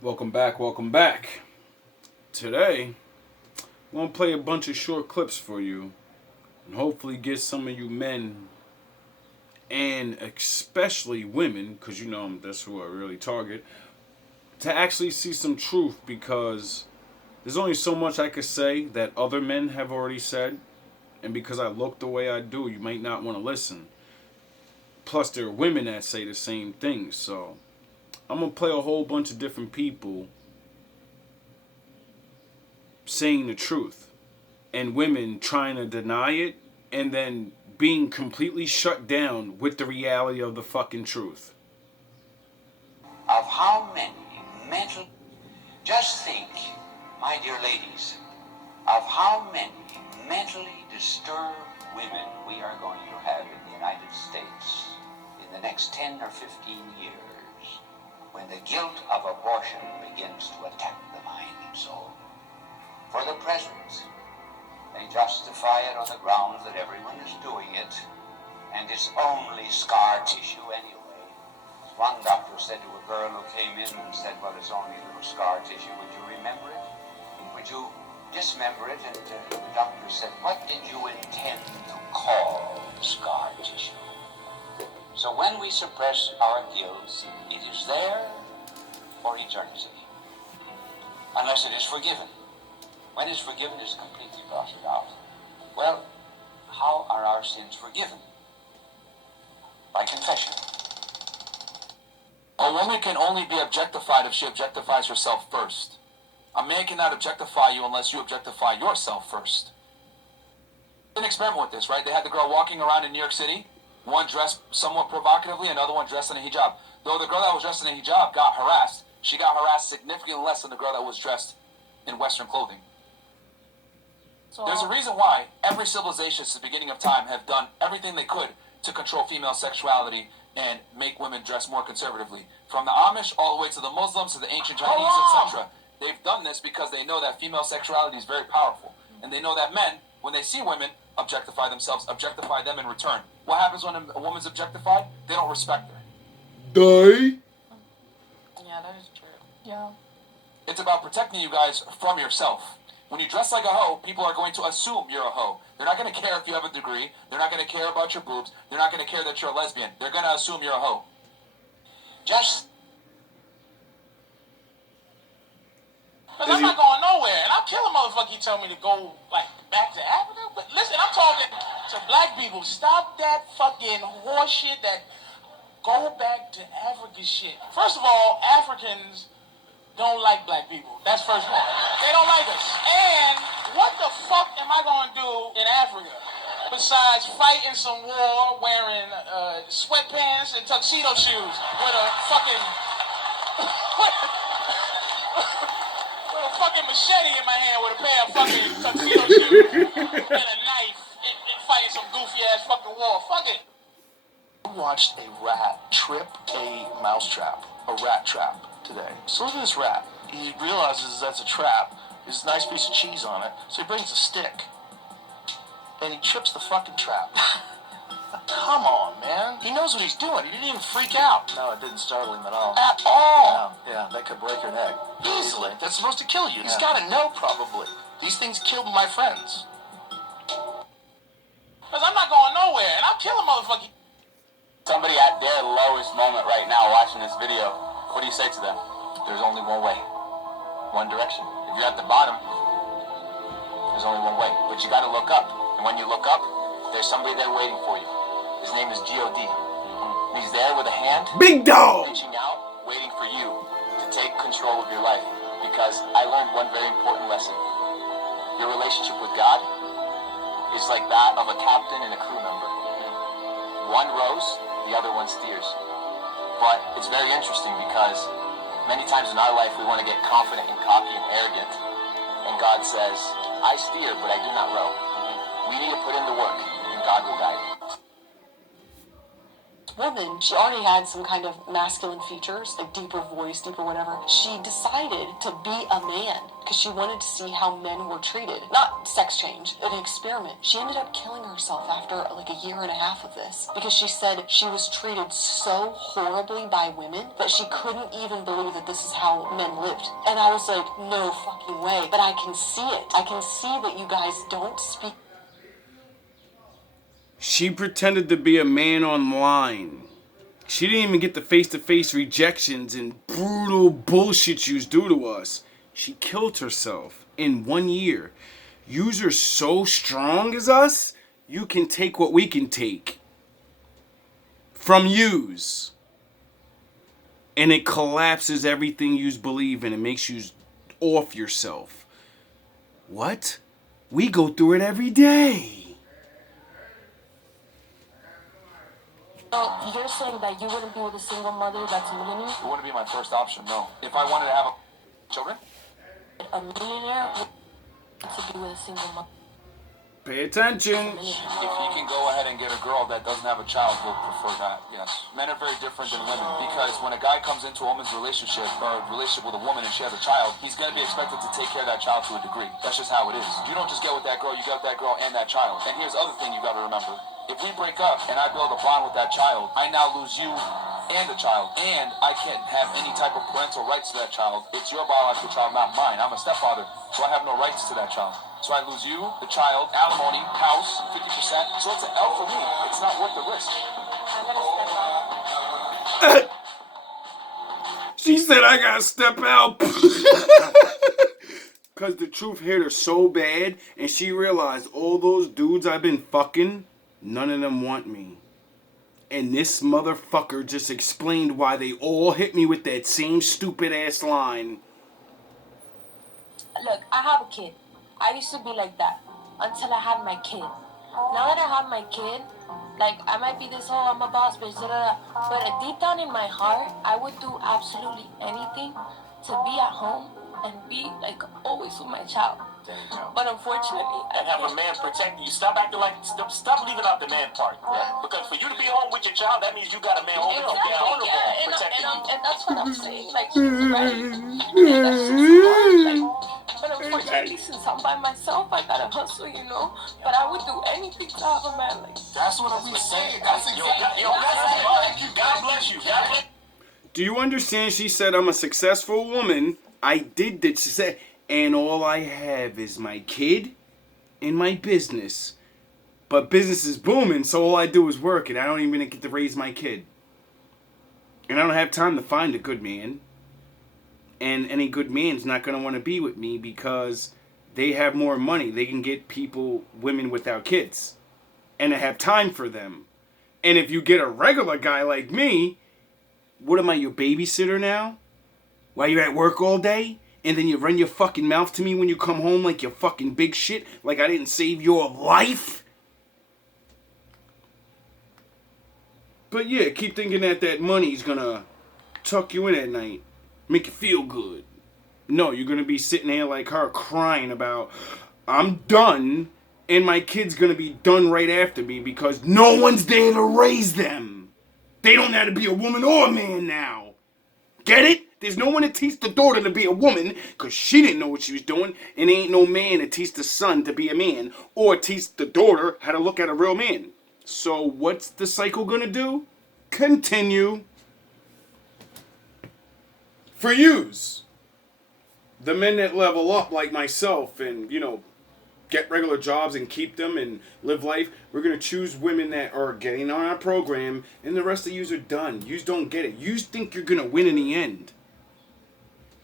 Welcome back, welcome back. Today, I'm gonna play a bunch of short clips for you and hopefully get some of you men and especially women, because that's who I really target, to actually see some truth because there's only so much I could say that other men have already said, and because I look the way I do, you might not want to listen. Plus, there are women that say the same thing, so I'm gonna play a whole bunch of different people saying the truth and women trying to deny it and then being completely shut down with the reality of the fucking truth. Of how many mental, just think, my dear ladies, of how many mentally disturbed women we are going to have in the United States in the next 10 or 15 years when the guilt of abortion begins to attack the mind and soul. For the present, they justify it on the grounds that everyone is doing it, and it's only scar tissue anyway. One doctor said to a girl who came in and said, well, it's only a little scar tissue. Would you remember it? Would you dismember it? And the doctor said, what did you intend to call scar tissue? So when we suppress our guilt, it is there for eternity, unless it is forgiven. When it's forgiven, it's completely blotted out. Well, how are our sins forgiven? By confession. A woman can only be objectified if she objectifies herself first. A man cannot objectify you unless you objectify yourself first. An experiment with this, right? They had the girl walking around in New York City, one dressed somewhat provocatively, another one dressed in a hijab. Though the girl that was dressed in a hijab got harassed, she got harassed significantly less than the girl that was dressed in Western clothing. There's a reason why every civilization since the beginning of time have done everything they could to control female sexuality and make women dress more conservatively. From the Amish all the way to the Muslims to the ancient Chinese, etc. They've done this because they know that female sexuality is very powerful. And they know that men, when they see women, objectify themselves, objectify them in return. What happens when a woman's objectified? They don't respect her. Die. Yeah, that is true. Yeah. It's about protecting you guys from yourself. When you dress like a hoe, people are going to assume you're a hoe. They're not going to care if you have a degree. They're not going to care about your boobs. They're not going to care that you're a lesbian. They're going to assume you're a hoe. Just because I'm not going nowhere, and I'll kill a motherfucker. He tell me to go back to Africa. But listen, I'm talking to black people. Stop that fucking horse shit. That go back to Africa shit. First of all, Africans don't like black people. That's first part. They don't like us. And what the fuck am I going to do in Africa besides fighting some war, wearing sweatpants and tuxedo shoes with a fucking with a fucking machete in my hand with a pair of fucking tuxedo shoes and a knife and fighting some goofy ass fucking war. Fuck it. I watched a rat trip a mousetrap, a rat trap today. So look at this rat. He realizes that's a trap. There's a nice piece of cheese on it. So he brings a stick. And he trips the fucking trap. Come on, man. He knows what he's doing. He didn't even freak out. No, it didn't startle him at all. At all. No, yeah, that could break your neck. Easily. That's supposed to kill you. He's Yeah. got to know, probably. These things killed my friends. Because I'm not going nowhere, and I'll kill a motherfucker. Somebody at their lowest moment right now watching this video, what do you say to them? There's only one way. One direction. If you're at the bottom, there's only one way. But you gotta look up. And when you look up, there's somebody there waiting for you. His name is G.O.D. He's there with a hand. Big dog. Reaching out, waiting for you to take control of your life. Because I learned one very important lesson. Your relationship with God is like that of a captain and a crew member. One rows, the other one steers. But it's very interesting because many times in our life we want to get confident and cocky and arrogant. And God says, I steer, but I do not row. We need to put in the work, and God will guide. woman, she already had some kind of masculine features, like deeper voice, deeper whatever. She decided to be a man because she wanted to see how men were treated. Not sex change, an experiment. She ended up killing herself after like a year and a half of this because she said she was treated so horribly by women that she couldn't even believe that this is how men lived. And I was like, no fucking way. But I can see it. I can see that you guys don't speak. She pretended to be a man online. She didn't even get the face-to-face rejections and brutal bullshit you do to us. She killed herself in 1 year. Yous are so strong as us, you can take what we can take. From yous. And it collapses everything yous believe in. It makes yous off yourself. What? We go through it every day. So you're saying that you wouldn't be with a single mother that's a millionaire? It wouldn't be my first option, no. If I wanted to have children, A millionaire would to be with a single mother. Pay attention. if he can go ahead and get a girl that doesn't have a child, he'll prefer that, yes. Men are very different than women because when a guy comes into a woman's relationship or a relationship with a woman and she has a child, he's going to be expected to take care of that child to a degree. That's just how it is. You don't just get with that girl, you get with that girl and that child. And here's the other thing you got to remember. If we break up and I build a bond with that child, I now lose you and the child. And I can't have any type of parental rights to that child. It's your biological child, not mine. I'm a stepfather, so I have no rights to that child. So I lose you, the child, alimony, house, 50%. So it's an L for me. It's not worth the risk. I'm gonna step out. She said I gotta step out. Because the truth hit her so bad, and she realized all those dudes I've been fucking, none of them want me. And this motherfucker just explained why they all hit me with that same stupid ass line. Look, I have a kid. I used to be like that until I had my kid. Now that I have my kid, like, I might be this whole, I'm a boss bitch, but deep down in my heart, I would do absolutely anything to be at home and be, like, always with my child. But unfortunately, And have a man protect you. Stop acting like, stop leaving out the man part. Yeah? Because for you to be home with your child, that means you got a man home with you. exactly, Vulnerable, yeah, protecting you. and that's what I'm saying. Like, she's right. Yeah, that's just hard. Like, but unfortunately, since I'm by myself, I gotta hustle, you know. But I would do anything to have a man like. That's what I'm saying. That's exactly. God bless you. God bless you. Do you understand? She said I'm a successful woman. I did that. She said, and all I have is my kid and my business. But business is booming, so all I do is work, and I don't even get to raise my kid. And I don't have time to find a good man. And any good man's not going to want to be with me because they have more money. They can get women without kids. And I have time for them. And if you get a regular guy like me, what am I, your babysitter now? While you're at work all day? And then you run your fucking mouth to me when you come home like you're fucking big shit? Like I didn't save your life? But yeah, keep thinking that money's gonna tuck you in at night. Make you feel good. No, you're gonna be sitting there like her crying about, I'm done, and my kid's gonna be done right after me because no one's there to raise them. They don't know how to be a woman or a man now. Get it? There's no one to teach the daughter to be a woman because she didn't know what she was doing, and ain't no man to teach the son to be a man or teach the daughter how to look at a real man. So what's the cycle gonna do? Continue. For yous, the men that level up like myself and, get regular jobs and keep them and live life, we're going to choose women that are getting on our program, and the rest of yous are done. Yous don't get it. Yous think you're going to win in the end.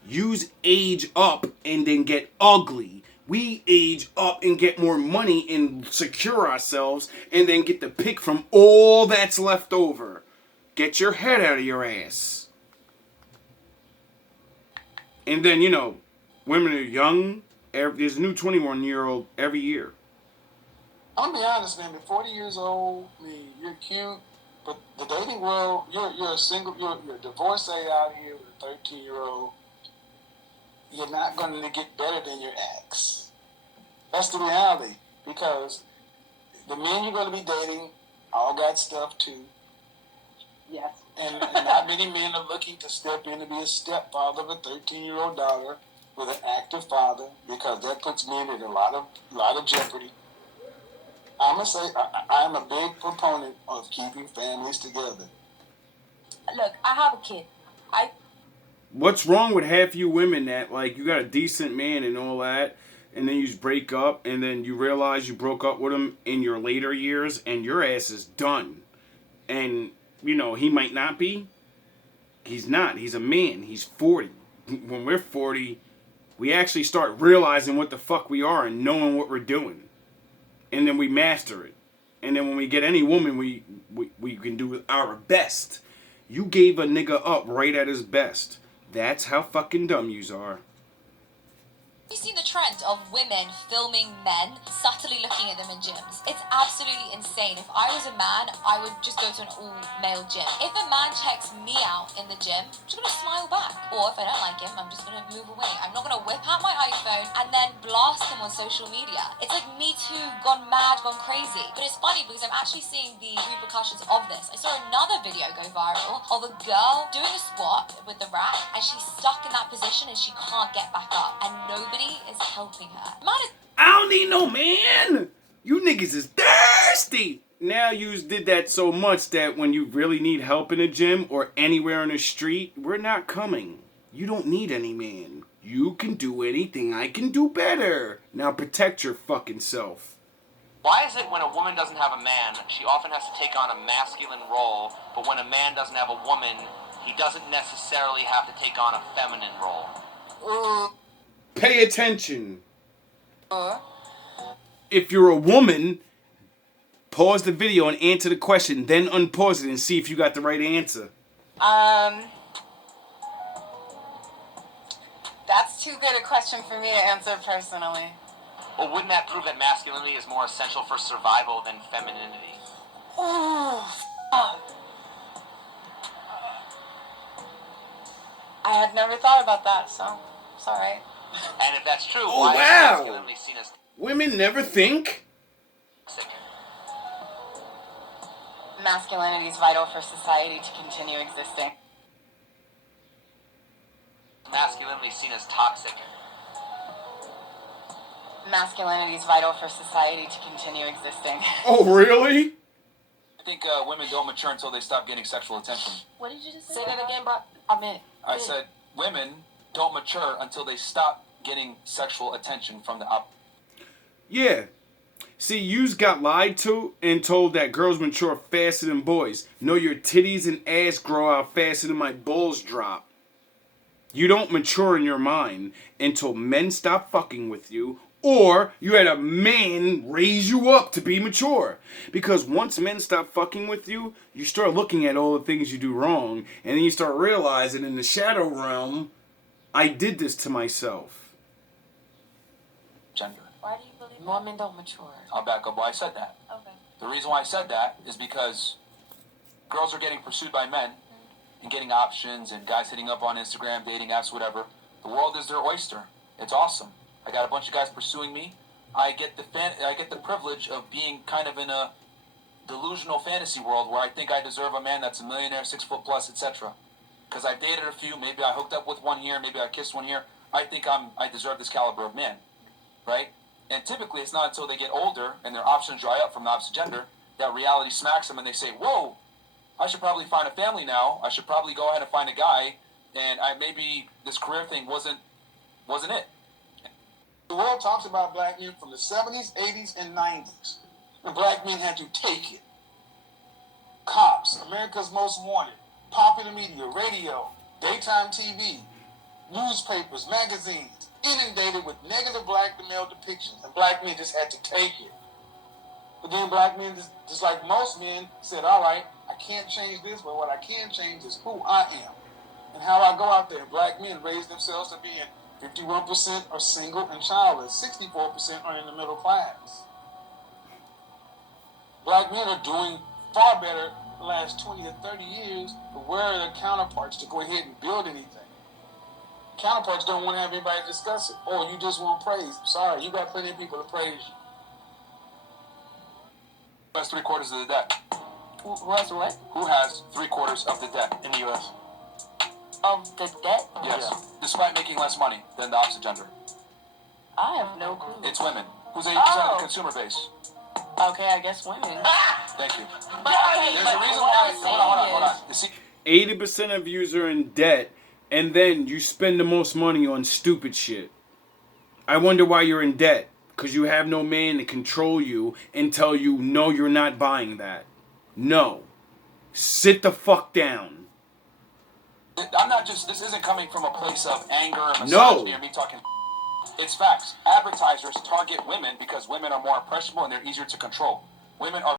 Yous age up and then get ugly. We age up and get more money and secure ourselves and then get the pick from all that's left over. Get your head out of your ass. And then, women are young. There's a new 21-year-old every year. I'm gonna be honest, man. You're 40 years old. I mean, you're cute, but the dating world, you're a single, you're a divorcee out here with a 13-year-old. You're not going to get better than your ex. That's the reality, because the men you're going to be dating all got stuff too. Yes. And not many men are looking to step in to be a stepfather of a 13-year-old daughter with an active father, because that puts men in a lot of jeopardy. I'm gonna say I'm a big proponent of keeping families together. Look, I have a kid. What's wrong with half you women that, like, you got a decent man and all that, and then you just break up, and then you realize you broke up with him in your later years, and your ass is done. And, you know, he might not be. He's not. He's a man. He's 40. When we're 40, we actually start realizing what the fuck we are and knowing what we're doing. And then we master it. And then when we get any woman, we can do our best. You gave a nigga up right at his best. That's how fucking dumb yous are. Have you seen the trend of women filming men subtly looking at them in gyms? It's absolutely insane. If I was a man, I would just go to an all-male gym. If a man checks me out in the gym, I'm just gonna smile back. Or if I don't like him, I'm just gonna move away. I'm not gonna whip out my iPhone and then blast him on social media. It's like Me Too gone mad, gone crazy. But it's funny because I'm actually seeing the repercussions of this. I saw another video go viral of a girl doing a squat with the rack, and she's stuck in that position and she can't get back up. And nobody is helping her. I don't need no man. You niggas is thirsty. Now you did that so much that when you really need help in a gym or anywhere on the street, we're not coming. You don't need any man. You can do anything. I can do better. Now protect your fucking self. Why is it when a woman doesn't have a man, she often has to take on a masculine role, but when a man doesn't have a woman, he doesn't necessarily have to take on a feminine role? Pay attention. If you're a woman, pause the video and answer the question, then unpause it and see if you got the right answer. That's too good a question for me to answer personally. Well, wouldn't that prove that masculinity is more essential for survival than femininity? I had never thought about that, so sorry. And if that's true, Oh, why is wow. masculinity seen as Women never think. toxic? Masculinity is vital for society to continue existing. Masculinity seen as toxic. Masculinity is vital for society to continue existing. Oh, really? I think women don't mature until they stop getting sexual attention. What did you just say? Say that again, bro. I meant. I said women don't mature until they stop getting sexual attention from the opposite. Yeah. See, yous got lied to and told that girls mature faster than boys. No, your titties and ass grow out faster than my balls drop. You don't mature in your mind until men stop fucking with you, or you had a man raise you up to be mature. Because once men stop fucking with you, you start looking at all the things you do wrong, and then you start realizing in the shadow realm, I did this to myself. Gender. Why do you believe that? Women don't mature. I'll back up why I said that. Okay. The reason why I said that is because girls are getting pursued by men and getting options and guys hitting up on Instagram, dating apps, whatever. The world is their oyster. It's awesome. I got a bunch of guys pursuing me. I get the privilege of being kind of in a delusional fantasy world where I think I deserve a man that's a millionaire, 6 foot plus, etc. Because I've dated a few. Maybe I hooked up with one here. Maybe I kissed one here. I think I deserve this caliber of man, right? And typically, it's not until they get older and their options dry up from the opposite gender that reality smacks them and they say, "Whoa, I should probably find a family now. I should probably go ahead and find a guy, and maybe this career thing wasn't it." The world talks about black men from the 70s, 80s, and 90s. And black men had to take it. Cops, America's Most Wanted, popular media, radio, daytime TV, newspapers, magazines, inundated with negative black male depictions. And black men just had to take it. But then black men, just like most men, said, all right, I can't change this, but what I can change is who I am and how I go out there. Black men raise themselves to being 51% are single and childless. 64% are in the middle class. Black men are doing far better the last 20 or 30 years, but where are their counterparts to go ahead and build anything? Counterparts don't want to have anybody discuss it. Oh, you just want praise. Sorry, you got plenty of people to praise you. That's 3/4 of the deck. Who has what? Who has 3/4 of the debt In the U.S. Of the debt? Yes, Yeah. despite making less money than the opposite gender. I have no clue. It's women. Who's 80% of Oh. the consumer base? Okay, I guess women. Thank you. But okay, There's but a reason what why. I'm Hold on. saying You see, 80% of yous are in debt, and then you spend the most money on stupid shit. I wonder why you're in debt. Because you have no man to control you and tell you, no, you're not buying that. No. Sit the fuck down. I'm not just. This isn't coming from a place of anger or misogyny No. or me talking. It's facts. Advertisers target women because women are more impressionable and they're easier to control. Women are